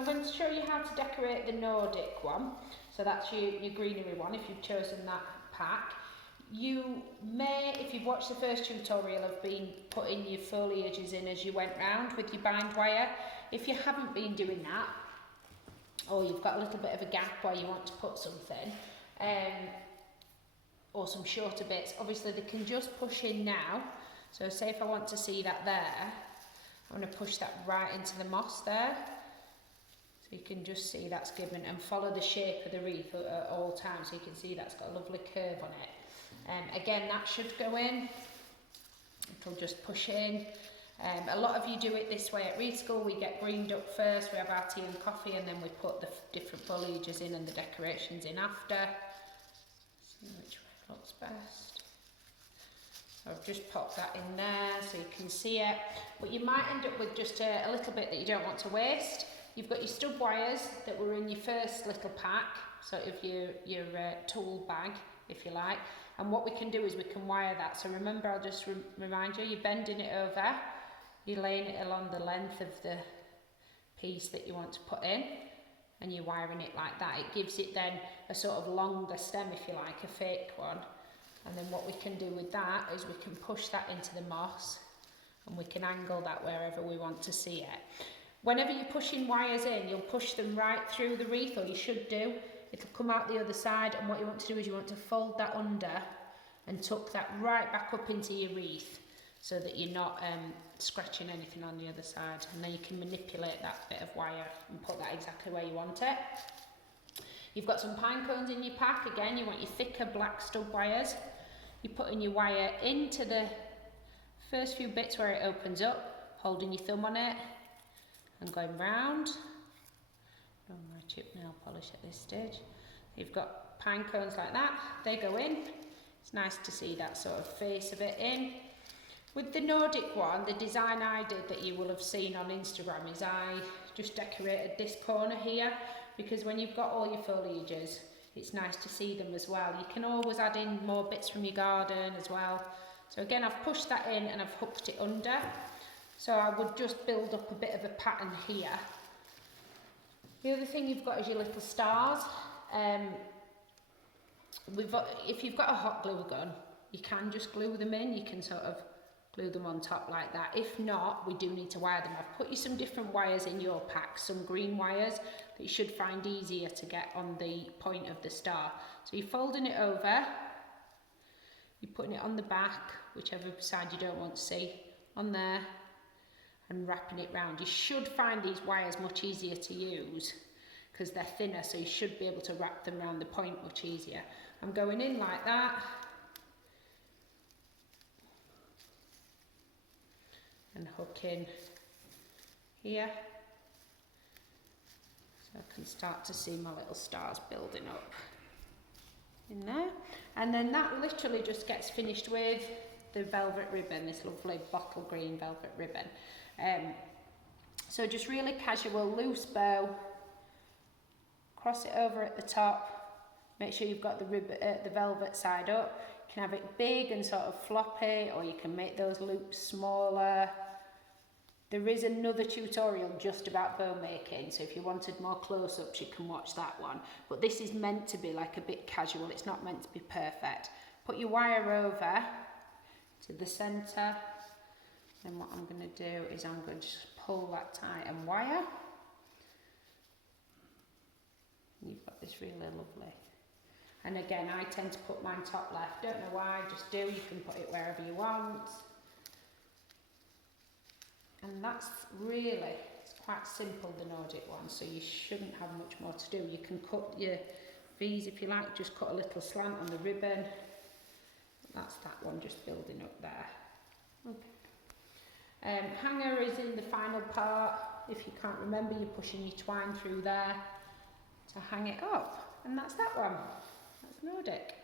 I'm going to show you how to decorate the Nordic one. So that's your greenery one if you've chosen that pack. You may, if you've watched the first tutorial, have been putting your foliages in as you went round with your bind wire. If you haven't been doing that, or you've got a little bit of a gap where you want to put something, or some shorter bits, obviously they can just push in now. So say if I want to see that there, I'm going to push that right into the moss there. So you can just see that's given, and follow the shape of the wreath at all times, so you can see that's got a lovely curve on it. Again, that should go in. It'll just push in. A lot of you do it this way at Wreath School. We get greened up first, we have our tea and coffee, and then we put the different foliages in and the decorations in after. See which way looks best. So I've just popped that in there so you can see it. But you might end up with just a little bit that you don't want to waste. You've got your stub wires that were in your first little pack, sort of your tool bag, if you like. And what we can do is we can wire that. So remember, I'll just remind you, you're bending it over, you're laying it along the length of the piece that you want to put in, and you're wiring it like that. It gives it then a sort of longer stem, if you like, a fake one. And then what we can do with that is we can push that into the moss, and we can angle that wherever we want to see it. Whenever you're pushing wires in, you'll push them right through the wreath, or you should do. It'll come out the other side, and what you want to do is you want to fold that under and tuck that right back up into your wreath so that you're not scratching anything on the other side. And then you can manipulate that bit of wire and put that exactly where you want it. You've got some pine cones in your pack. Again, you want your thicker black stub wires. You're putting your wire into the first few bits where it opens up, holding your thumb on it and going round. Oh, my chip nail polish at this stage. You've got pine cones like that, they go in. It's nice to see that sort of face of it in. With the Nordic one, the design I did that you will have seen on Instagram is I just decorated this corner here, because when you've got all your foliages, it's nice to see them as well. You can always add in more bits from your garden as well. So again, I've pushed that in and I've hooked it under. So I would just build up a bit of a pattern here. The other thing you've got is your little stars. If you've got a hot glue gun, you can just glue them in. You can sort of glue them on top like that. If not, we do need to wire them. I've put you some different wires in your pack, some green wires that you should find easier to get on the point of the star. So you're folding it over, you're putting it on the back, whichever side you don't want to see, on there, and wrapping it round. You should find these wires much easier to use because they're thinner, so you should be able to wrap them around the point much easier. I'm going in like that and hooking here, so I can start to see my little stars building up in there. And then that literally just gets finished with the velvet ribbon, this lovely bottle green velvet ribbon. So just really casual, loose bow, cross it over at the top, make sure you've got the ribbon, the velvet side up. You can have it big and sort of floppy, or you can make those loops smaller. There is another tutorial just about bow making, so if you wanted more close-ups you can watch that one. But this is meant to be like a bit casual, it's not meant to be perfect. Put your wire over to the centre. Then what I'm going to do is I'm going to just pull that tight and wire. And you've got this really lovely. And again, I tend to put mine top left. Don't know why, just do. You can put it wherever you want. And that's really, it's quite simple, the Nordic one, so you shouldn't have much more to do. You can cut your V's if you like, just cut a little slant on the ribbon. That's that one just building up there. Okay. Hanger is in the final part. If you can't remember, you're pushing your twine through there to hang it up. And that's that one. That's Nordic.